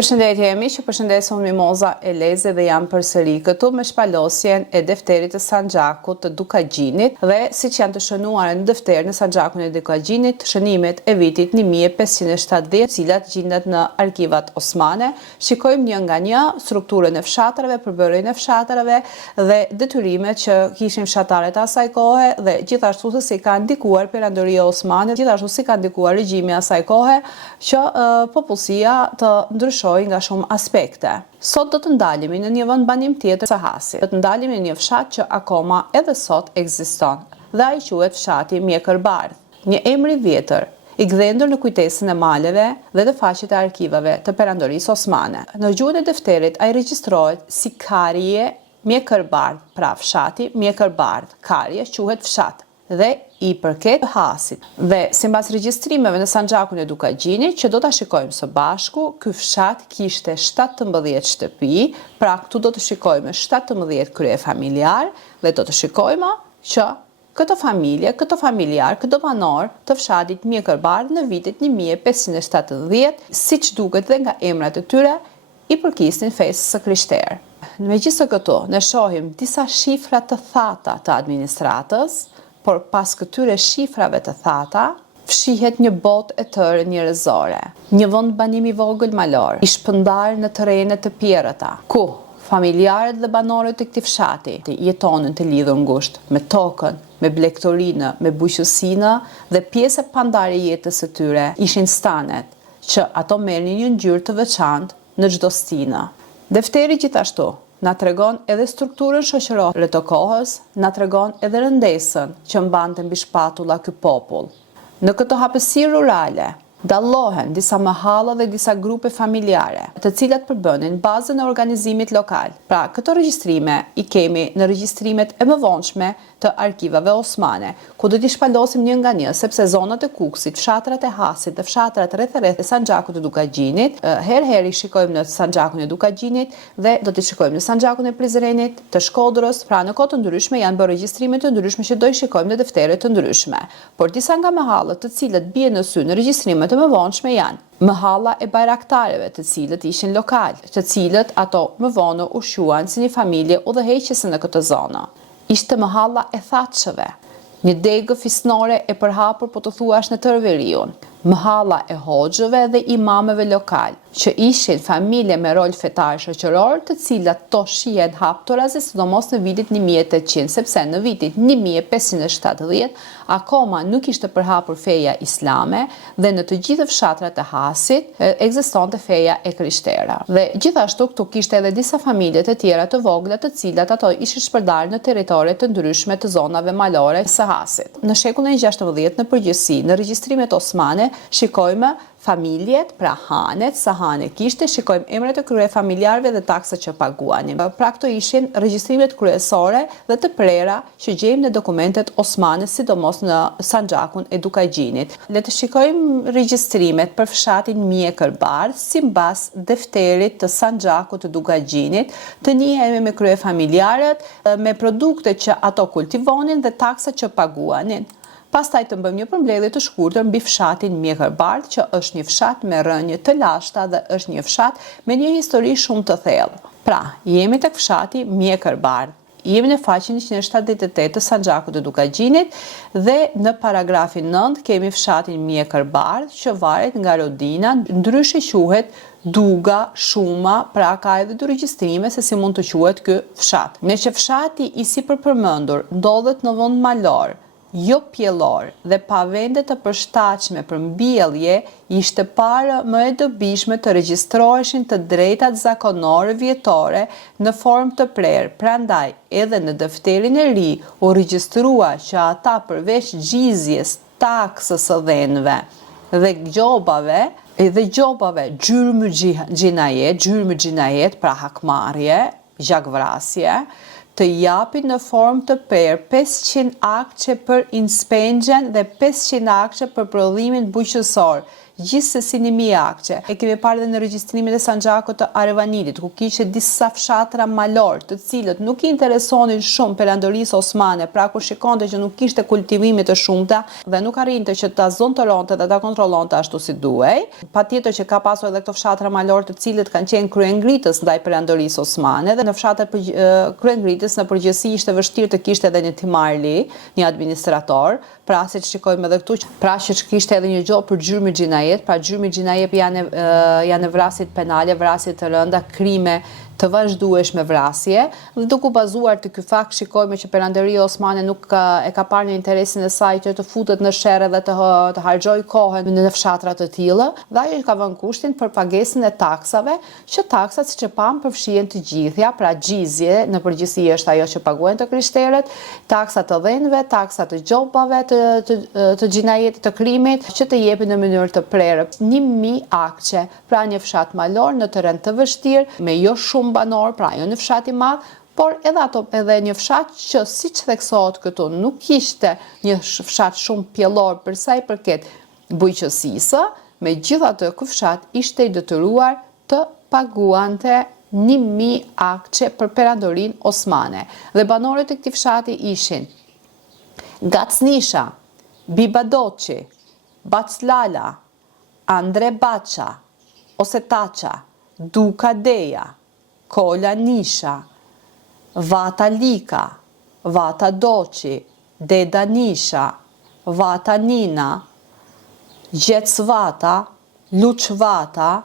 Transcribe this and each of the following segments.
Përshëndetje e miq, përshëndes unë Mimoza Eleze dhe jam përsëri këtu me shpalosjen e defterit të Sanxhakut të Dukagjinit dhe siç janë të shënuar në defterin e Sanxhakut të Dukagjinit, shënimet e vitit 1570, të cilat gjendet në arkivat osmane. Shikojmë një nga një strukturën e fshatrave, përbërjen e fshatrave dhe detyrimet që kishin fshatarët asaj kohe dhe gjithashtu se si ka ndikuar perandoria osmane, gjithashtu si ka ndikuar regjimi asaj kohe që popullsia të ndryshojë nga shumë aspekte. Sot do të ndalemi në një vend banim tjetër të Hasit. Do të ndalemi në një fshat që akoma edhe sot ekziston dhe ai quhet fshati Mjekërbardh, një emër i vjetër i gdhendur në kujtesën e maleve dhe të faqet e arkivave të perandorisë osmane. Në gjuhën e defterit ai regjistrohet si Karje Mjekërbardh, pra fshati Mjekërbardh. Karje quhet fshat dhe i përket Hasit. Dhe sipas regjistrimeve në Sanxhakun e Dukagjinit, që do ta shikojmë së bashku, ky fshat kishte 17 shtëpi, pra këtu do të shikojmë 17 krye familjar dhe do të shikojmë që këtë familje, këtë familjar, këtë banor të fshatit Mjekërbardh në vitet 1570, siç duket dhe nga emrat e tyre, i përkisnin fesë së krishterë. Megjithëse këtu ne shohim disa shifra të thata të administratës, por pas këtyre shifrave të thata, fshihet një botë e tërë njerëzore. Një vend banimi vogël malor, i shpërndar në terrene të pjerëta, ku familjarët dhe banorët e këtij fshati jetonin të lidhur ngushtë me tokën, me blegtorinë, me bujqësinë dhe pjesë pandare jetës së tyre ishin stanet, që ato merrnin një ngjyrë të veçantë në çdo stinë. Defteri gjithashtu na tregon edhe strukturën shoqërore të kohës, na tregon edhe rëndesën që mbante mbi shpatulla ky popull. Në këtë hapësirë rurale dallohen disa mahalla dhe disa grupe familjare, të cilat përbënin bazën e organizimit lokal. Pra, këto regjistrime i kemi në regjistrimet e mëvonshme të arkivave osmane, ku do t'i shpalosim një nga një, sepse zonat e Kukësit, fshatrat e Hasit dhe fshatrat rreth e Sanxhakut të Dukagjinit, herë i shikojmë në Sanxhakun e Dukagjinit dhe do t'i shikojmë në Sanxhakun e Prizrenit, të Shkodrës, pra në kohë të ndryshme janë bërë regjistrime të ndryshme që do i shikojmë në deftere të ndryshme. Por disa nga mahallat të cilat bien në sy në regjistrimet të mëvonshme janë mahalla e bajraktarëve, të cilët ishin lokal, të cilët ato më vonë ushquan si një familje udhëheqëse në këtë zonë. Ishte mahalla e thatshëve, një degë fisnore e përhapur po të thuash në tërë veriun. Mahalla e hoxhëve dhe imamëve lokal, që ishin familje me rol fetar shoqëror, të cilat to shihen haptorazi sidomos në vitit 1800, sepse në vitit 1570 akoma nuk ishte përhapur feja islame dhe në të gjithë fshatrat e Hasit ekzistonte feja e krishterë. Dhe gjithashtu këtu kishte edhe disa familje të tjera të vogla, të cilat ato ishin shpërndarë në territore të ndryshme të zonave malore së Hasit. Në shekullin e 16 në përgjithësi, në regjistrimet osmane shikojmë familjet, pra hanet, sa hane kishte, shikojmë emrat e krye familjarëve dhe taksat që paguanin. Pra këto ishin regjistrimet kryesore dhe të prera që gjejmë në dokumentet osmane, sidomos në Sanxhakun e Dukagjinit. Le të shikojmë regjistrimet për fshatin Mjekërbardh sipas defterit të Sanxhakut të Dukagjinit, të njihemi me krye familjarët, me produktet që ato kultivonin dhe taksat që paguanin. Pastaj të bëjmë një përmbledhje të shkurtër mbi fshatin Mjekërbardh, që është një fshat me rënje të lashta dhe është një fshat me një histori shumë të thellë. Pra, jemi tek fshati Mjekërbardh. Jemi në faqen 178 të Sanxhakut të Dukagjinit dhe në paragrafin 9 kemi fshatin Mjekërbardh që varet nga Rodina, ndryshe quhet Duga, Shuma, pra ka edhe dy regjistrime se si mund të quhet ky fshat. Nëse fshati i sipërpërmendur ndodhet në vend malor, jo pjellor dhe pa vende të përshtatshme për mbjellje, ishte para më e dobishme të regjistroheshin të drejtat zakonore vjetore në formë të prerë. Prandaj, edhe në defterin e ri u regjistrua që ata përveç gjizjes, taksës së dhenëve dhe gjobave gjyrmë gjinajet, pra hakmarrje, gjakvrasje, të japin në formë të prerë 500 akçe për inspengjen dhe 500 akçe për prodhimin bujqësor, gjithsesi 1000 akçe. E kemi parë edhe në regjistrimet e Sanxhakut të Arevanidit, ku kishte disa fshatra malor, të cilët nuk i interesonin shumë perandorisë osmane, pra kur shikonte që nuk kishte kultivime të shumta dhe nuk arrinte që ta zontoronte dhe ta kontrollonte ashtu si duhej. Patjetër që ka pasur edhe këto fshatra malor të cilët kanë qenë kryengritës ndaj perandorisë osmane, dhe në fshatrat kryengritës në përgjithësi ishte vështirë të kishte edhe një timarli, një administrator, pra siç shikojmë edhe këtu, pra që kishte edhe një gjob për gjyrmë gjinajet, pra gjyrmë gjinajet janë vrasjet penale, vrasje të rënda, krime të vazhdueshme vrasje, dhe duke u bazuar të ky fakt shikojmë që perandoria osmane nuk e ka parë në interesin e saj që të futet në sherrë dhe të harxojë kohën në fshatra të tilla, dhe ajo ka vënë kushtin për pagesën e taksave, që taksat siç e pam përfshihen të gjithja, pra xhizje në përgjithësi është ajo që paguajnë të krishterët, taksa të dhënave, taksa të gjobave, të gjinajetit, të krimit, që të jepen në mënyrë të prerë. 1000 akçe, pra një fshat malor në terren të vështirë, me jo shumë banor, pra jo në fshat i madh, por edhe një fshat që siç theksohet këtu nuk kishte një fshat shumë pjellor për sa i përket bujqësisë, megjithatë ky fshat ishte i detyruar të paguante 1000 akçe për perandorinë osmane. Dhe banorët e këtij fshati ishin Gacnisha, Bibadoçi, Baclala, Andre Baça, Osetaça, Duka Deja, Kola Nisha, Vata Lika, Vata Doçi, Deda Nisha, Vata Nina, Gjec Vata, Luç Vata,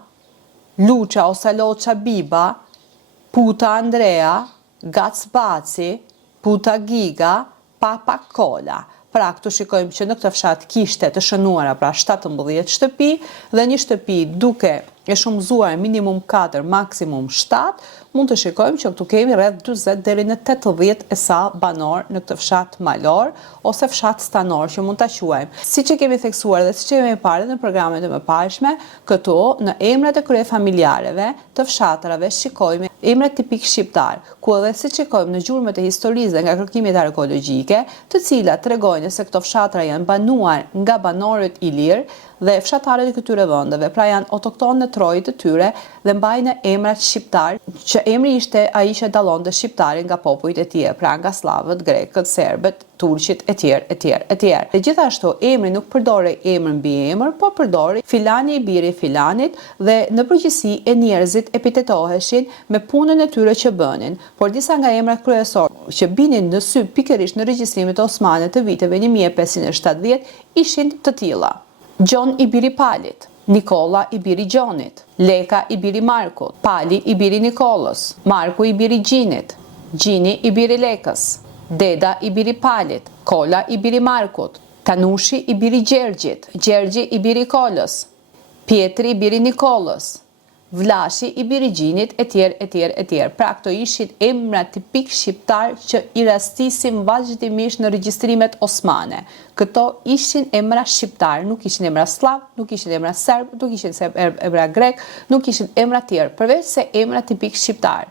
Luça ose Loça Biba, Puta Andrea, Gac Baci, Puta Giga, Papa Kola. Pra këtu shikojmë që në këtë fshat kishte të shënuara pra 17 shtëpi, dhe një shtëpi duke e shumëzuar minimum 4, maksimum 7, mund të shikojmë që këtu kemi rreth 40 deri në 80 e sa banor në këtë fshat malor ose fshat stanor që mund ta quajmë. Siç e kemi theksuar dhe siç e kemi parë në programet e mëparshme, këtu në emrat e kryefamiljareve të fshatrave shikojmë emrat tipik shqiptar, ku edhe siç shikojmë në gjurmët e historisë nga kërkimet arkeologjike, të cilat tregojnë se këto fshatra janë banuar nga banorët ilirë dhe fshatarët e këtyre vendeve, pra janë autoktonë në trojit të tyre dhe mbajnë emrat shqiptar, që emri ishte ai që dallonte shqiptarin nga popujt e tjerë, pra nga slavët, grekët, serbët, turqit etj. Dhe gjithashtu emri nuk përdori emër mbi emër, por përdori filani i biri filanit, dhe në përgjithësi e njerëzit epitetoheshin me punën e tyre që bënin. Por disa nga emrat kryesor që binin në sy pikërisht në regjistrimet osmane të viteve 1570 ishin të tilla: Gjon i biri Palit, Nikola i biri Gjonit, Leka i biri Markut, Pali i biri Nikolos, Marku i biri Gjinit, Gjini i biri Lekës, Deda i biri Palit, Kola i biri Markut, Tanushi i biri Gjergjit, Gjergji i biri Kolës, Pietri i biri Nikolos, Vlashi i biri Gjinit, etj. Pra këto ishin emra tipik shqiptar që i rastisim vazhdimisht në regjistrimet osmane. Këto ishin emra shqiptar, nuk ishin emra slav, nuk ishin emra serb, nuk ishin emra grek, nuk ishin emra tjerë, përveç se emra tipik shqiptar,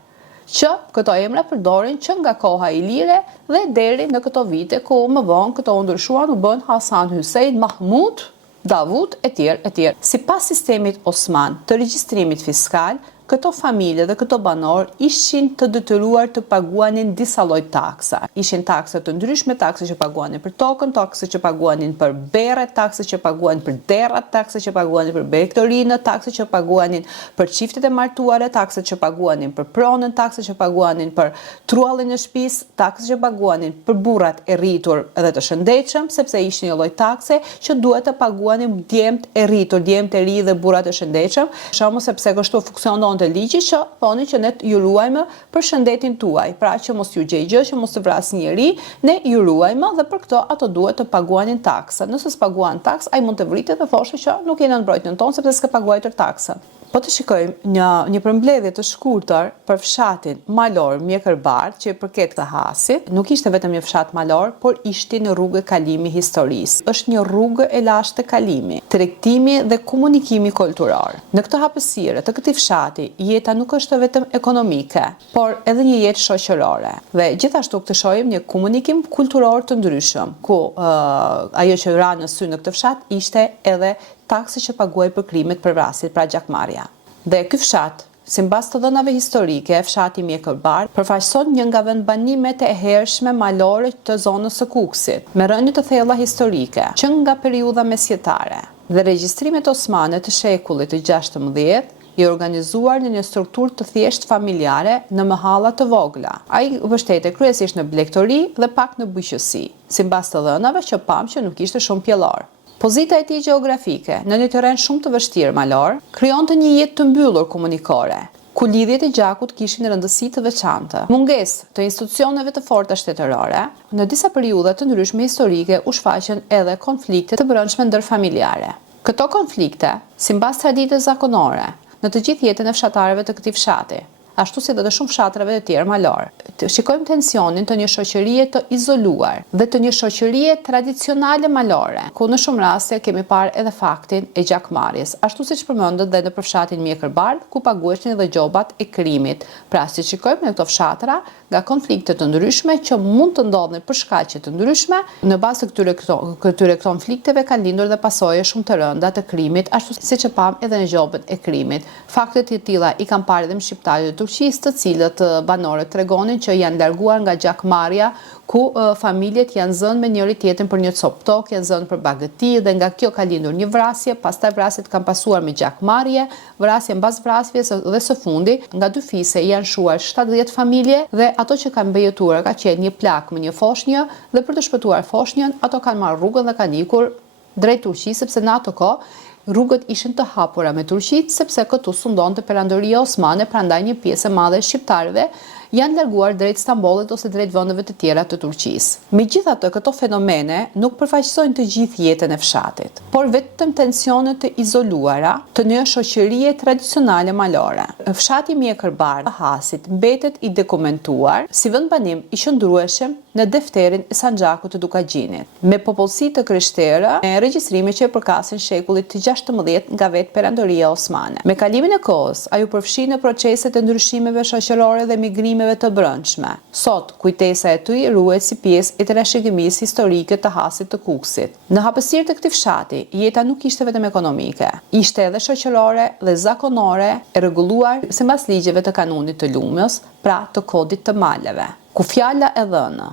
që këto emra përdorin që nga koha ilire dhe deri në këto vite ku më vonë këto u ndryshuan, u bën Hasan Hussein, Mahmud, Davud, etj. Sipas sistemit osman të regjistrimit fiskal, këto familje dhe këto banor ishin të detyruar të paguanin disa lloj taksa. Ishin taksa të ndryshme, taksa që paguanin për tokën, taksa që paguanin për berret, taksa që paguanin për derrat, taksa që paguanin për berektorinë, taksa që paguanin për çiftet e martuara, taksa që paguanin për pronën, taksa që paguanin për truallin e shtëpisë, taksa që paguanin për burrat e rritur dhe të shëndetshëm, sepse ishin një lloj takse që duhet të paguanin djemt e rritur, djemt e ri dhe burrat e shëndetshëm, për shkak sepse kështu funksionon të ligji që thonin që ne ju ruajmë për shëndetin tuaj, pra që mos ju gjej gjë, që mos të vras njeri, ne ju ruajmë dhe për këto ato duhet të paguanin taksën. Nëse s'paguan taksë, ai mund të vritet dhe thoshte që nuk jeni në mbrojtjen tonë sepse s'ka paguar taksën. Po të shikojmë një përmbledhje të shkurtër për fshatin malor Mjekërbardh që i përket Hasit, nuk ishte vetëm një fshat malor, por ishte një rrugë kalimi historisë. Është një rrugë e lashtë kalimi, tregtimi dhe komunikimi kulturor. Në këtë hapësirë të këtij fshati fshati, jeta nuk është vetëm ekonomike, por edhe një jetë shoqërore. Dhe gjithashtu këtë shohim një komunikim kulturor të ndryshëm, ku ajo që ra në sy në këtë fshat ishte edhe taksi që paguaj për krimet për vrasjet, pra gjakmarrja. Dhe ky fshat, sipas të dhënave historike, fshati Mjekërbar përfaqëson një nga vendbanimet e hershme malore të zonës së Kukësit, me rënje të thella historike, që nga periudha mesjetare. Dhe regjistrimet osmane të shekullit të 16 i organizuar në një strukturë të thjesht familjare në mahalla të vogla. Ai mbështete kryesisht në blegtori dhe pak në bujqësi, sipas të dhënave që pam që nuk ishte shumë pjellor. Pozita e tij gjeografike në një terren shumë të vështirë malor krijonte një jetë të mbyllur komunikore, ku lidhjet e gjakut kishin rëndësi të veçantë. Mungesë të institucioneve të forta shtetërore, në disa periudha të ndryshme historike u shfaqen edhe konflikte të brendshme ndërfamiljare. Këto konflikte, sipas traditës zakonore, në të gjithë jetën e fshatarëve të këtij fshati, ashtu si dhe të shumë fshatrave të tjerë malor. Shikojmë tensionin të një shoqërie të izoluar dhe të një shoqërie tradicionale malore, ku në shumë raste kemi parë edhe faktin e gjakmarrjes, ashtu siç përmendet dhe në fshatin Mjekërbar, ku paguheshin edhe gjobat e krimit. Pra, si shikojmë në këto fshatra, nga konflikte të ndryshme që mund të ndodhin për shkaqe të ndryshme, në bazë të këtyre konflikteve kanë lindur dhe pasoje shumë të rënda të krimit, ashtu siç e pam edhe në gjobën e krimit. Fakte të tilla i kanë parë edhe në shqiptarët e Turqisë, të cilët banorët tregonin që janë larguar nga gjakmarrja, ku familjet janë zënë me njëri tjetrin për një copë tokë, janë zënë për bagëti dhe nga kjo ka lindur një vrasje, pastaj vrasjet kanë pasuar me gjakmarrje, vrasje mbas vrasjes dhe së fundi, nga dy fise janë shuar 70 familje dhe ato që kanë mbejetuar ka qenë një plak me një foshnjë dhe për të shpëtuar foshnjën, ato kanë marrë rrugën dhe kanë ikur drejt Turqisë, sepse në ato kohë rrugët ishin të hapura me Turqitë, sepse këtu sundonte perandoria osmane, prandaj një pjesë e madhe e shqiptarëve janë larguar drejt Stambollit ose drejt vendeve të tjera të Turqisë. Megjithatë, këto fenomene nuk përfaqësojnë të gjithë jetën e fshatit, por vetëm tensione të izoluara të një shoqërie tradicionale malore. Fshati Mjekërbar Hasit mbetet i dokumentuar si vendbanim i qëndrueshëm në defterin e Sanxhakut të Dukagjinit, me popullsi të krishterë, me regjistrime që përkasin shekullit të 16 nga vetë perandoria osmane. Me kalimin e kohës, ajo përfshi në proceset e ndryshimeve shoqërore dhe migrimeve të brendshme. Sot, kujtesa e tyre ruhet si pjesë e trashëgimisë historike të Hasit të Kukësit. Në hapësirë të këtij fshati, jeta nuk ishte vetëm ekonomike, ishte edhe shoqërore dhe zakonore, e rregulluar sipas ligjeve të kanunit të lumës, pra të kodit të maleve, ku fjala e dhënë,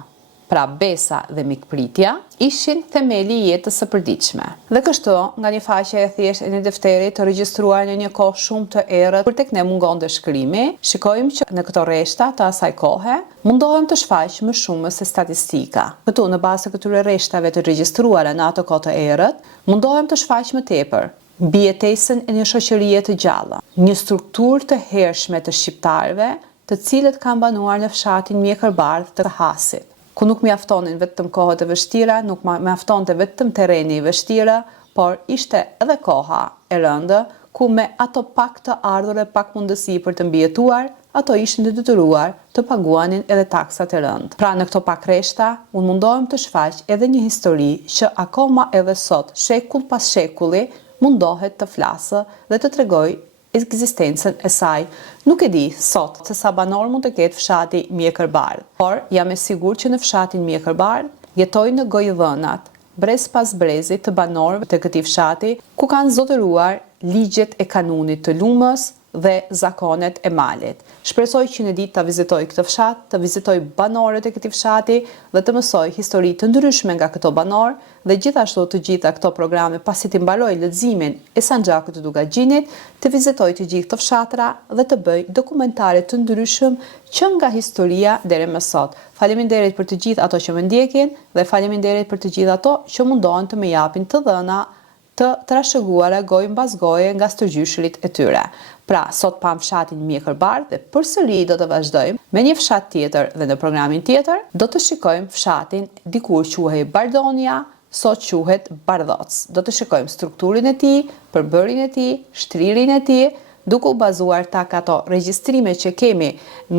pra besa dhe mikpritja, ishin themeli i jetës së përditshme. Dhe kështu, nga një faqe e thjeshtë e një defteri të regjistruar në një kohë shumë të errët, kur tek ne mungonte shkrimi, shikojmë që në këto rreshta të asaj kohe mundohem të shfaq më shumë se statistika. Këtu, në bazë të këtyre rreshtave të regjistruara në ato kohë të errët, mundohem të shfaq më tepër mbijetesën e një shoqërie të gjallë, një strukturë të hershme të shqiptarëve, të cilët kanë banuar në fshatin Mjekërbar të Hasit, ku nuk mjaftonin vetëm kohët e vështira, nuk mjaftonte vetëm terreni i vështirë, por ishte edhe koha e rëndë, ku me ato pak të ardhur e pak mundësi për të mbijetuar, ato ishin të detyruar të paguanin edhe taksat e rëndë. Pra në këto pak rreshta, unë mundohem të shfaq edhe një histori që akoma edhe sot, shekull pas shekulli, mundohet të flasë dhe të tregoj ekzistencën e saj. Nuk e di sot se sa banor mund të ketë fshati Mjekërbar, por jam e sigurt që në fshatin Mjekërbar jetojnë në gojëdhënat, brez pas brezit të banorëve të këtij fshati, ku kanë zotëruar ligjet e kanunit të lumës dhe zakonet e malit. Shpresoj që në ditë të vizitoj këtë fshat, të vizitoj banorët e këtij fshati dhe të mësoj histori të ndryshme nga këto banor dhe gjithashtu të gjitha këto programe pasi të mbaroj leximin e Sanxhakut të Dukagjinit, të vizitoj të gjithë këto fshatra dhe të bëj dokumentare të ndryshëm që nga historia deri më sot. Faleminderit për të gjithë ato që më ndjekin dhe faleminderit për të gjithë ato që mundohen të më japin të dhëna të trashëguara gojë mbas goje nga stërgjyshurit e tyre. Pra, sot pam fshatin Mjekërbar dhe përsëri do të vazhdojmë me një fshat tjetër dhe në programin tjetër do të shikojmë fshatin dikur quhej Bardonia, sot quhet Bardhoc. Do të shikojmë strukturën e tij, përbërjen e tij, shtririn e tij, duke u bazuar tek ato regjistrime që kemi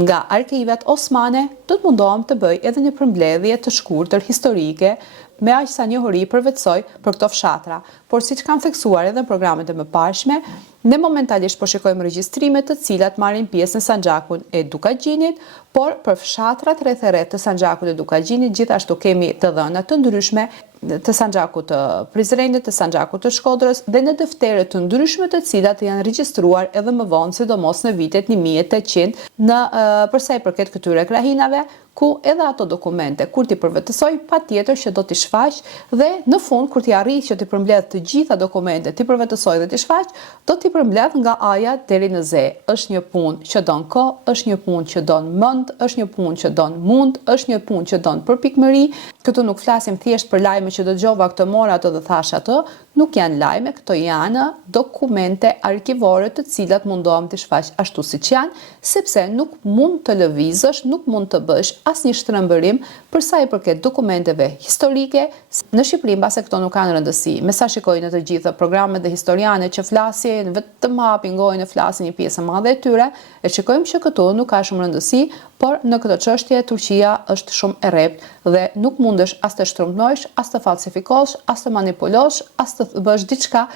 nga arkivat osmane, do të mundohem të bëj edhe një përmbledhje të shkurtër historike me aq sa njohuri përvetësoj për këto fshatra. Por siç kanë theksuar edhe në programet e mëparshme, ne momentalisht po shikojmë regjistrime të cilat marrin pjesë në Sanxhakun e Dukagjinit, por për fshatrat rreth të Sanxhakut e Dukagjinit gjithashtu kemi të dhëna të ndryshme të Sanxhakut të Prizrenit, të Sanxhakut të Shkodrës dhe në deftere të ndryshme të cilat janë regjistruar edhe më vonë, sidomos në vitet 1800 për sa i përket këtyre krahinave, ku edhe ato dokumente, kur ti përvetësoj, patjetër që do t'i shfaq dhe në fund, kur ti arrit që ti përmbledh të gjitha dokumentet, ti përvetësoj dhe ti shfaq, do t'i përmbledh nga A-ja deri në Z. Është një punë që don kohë, është një punë që don mend, është një punë që don mund, është një punë që don përpikmëri. Këtu nuk flasim thjesht për lajme që dëgjova këtë mora atë dhe thash atë, nuk janë lajme, këto janë dokumente arkivore të cilat mundohem të shfaq ashtu siç janë, sepse nuk mund të lëvizësh, nuk mund të bësh asnjë shtrëmbërim për sa i përket dokumenteve historike. Në Shqipëri mbase këto nuk kanë rëndësi. Me sa shikoj në të gjitha programet dhe historiane që flasin, vetëm hapin gojën e flasin një pjesë e madhe e tyre, e shikojmë që këtu nuk ka shumë rëndësi, por në këtë çështje Turqia është shumë e rreptë dhe nuk mundesh as të shtrëmbësh, as të falsifikosh, as të manipulosh, as të bësh diçka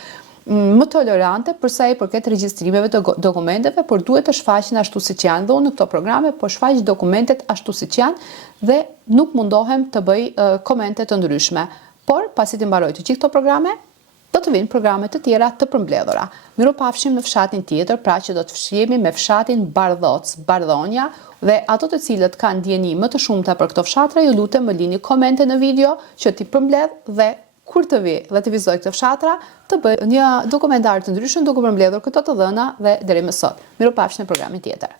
më tolerante për sa i përket regjistrimeve të dokumenteve, por duhet të shfaqen ashtu siç janë. Dhe unë në këto programe po shfaq dokumentet ashtu siç janë dhe nuk mundohem të bëj komente të ndryshme. Por pasi të mbaroj të gjithë këto programe, do të vinë programe të tjera të përmbledhura. Miropafshim në fshatin tjetër, pra që do të fshihemi me fshatin Bardhoc, Bardhonja, dhe ato të cilët kanë ndjeni më të shumta për këto fshatra, ju lutem më lini komente në video që t'i përmbledh dhe kur të vi dhe të vizoj këtë fshatra, të bëj një dokumentar të ndryshëm duke përmbledhur këto të dhëna dhe deri më sot. Miropafshim në programin tjetër.